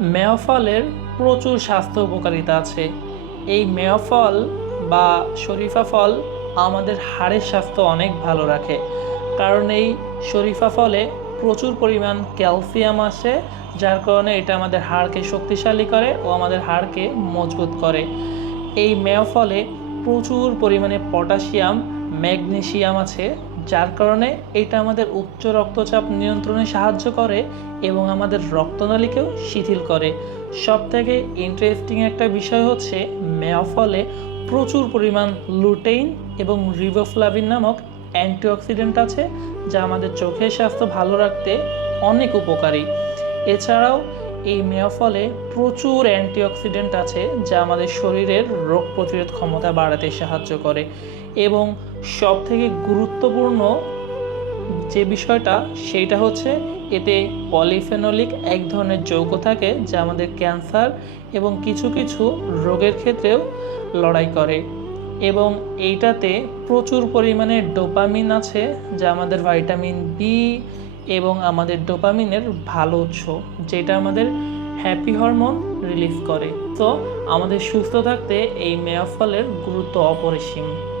মেয়া ফলের প্রচুর স্বাস্থ্য উপকারিতা আছে। এই মেয়া ফল বা শরীফা ফল আমাদের হাড়ের স্বাস্থ্য অনেক ভালো রাখে। কারণ এই শরীফা ফলে প্রচুর পরিমাণ ক্যালসিয়াম আসে, যার কারণে এটা আমাদের হাড়কে শক্তিশালী করে ও আমাদের হাড়কে মজবুত করে। এই মেয়া ফলে প্রচুর পরিমাণে পটাশিয়াম ম্যাগনেসিয়াম আছে যার কারণে এটা আমাদের উচ্চ রক্তচাপ নিয়ন্ত্রণে সাহায্য করে এবং আমাদের রক্তনালীকেও শিথিল করে। সব থেকে ইন্টারেস্টিং একটা বিষয় হচ্ছে মেয়া ফলে প্রচুর পরিমাণ লুটেইন এবং রিবোফ্লাভিন নামক অ্যান্টিঅক্সিডেন্ট আছে, যা আমাদের চোখের স্বাস্থ্য ভালো রাখতে অনেক উপকারী। এছাড়াও এই মেয়া ফলে প্রচুর অ্যান্টিঅক্সিডেন্ট আছে যা আমাদের শরীরের রোগ প্রতিরোধ ক্ষমতা বাড়াতে সাহায্য করে এবং সব থেকে গুরুত্বপূর্ণ যে বিষয়টা সেইটা হচ্ছে এতে পলিফেনলিক এক ধরনের যৌগ থাকে যা আমাদের ক্যান্সার এবং কিছু কিছু রোগের ক্ষেত্রেও লড়াই করে। এবং এইটাতে প্রচুর পরিমাণে ডোপামিন আছে যা আমাদের ভাইটামিন বি এবং আমাদের ডোপামিনের ভালো উৎস, যেটা আমাদের হ্যাপি হরমোন রিলিজ করে। তো আমাদের সুস্থ থাকতে এই মেয়া ফলের গুরুত্ব অপরিসীম।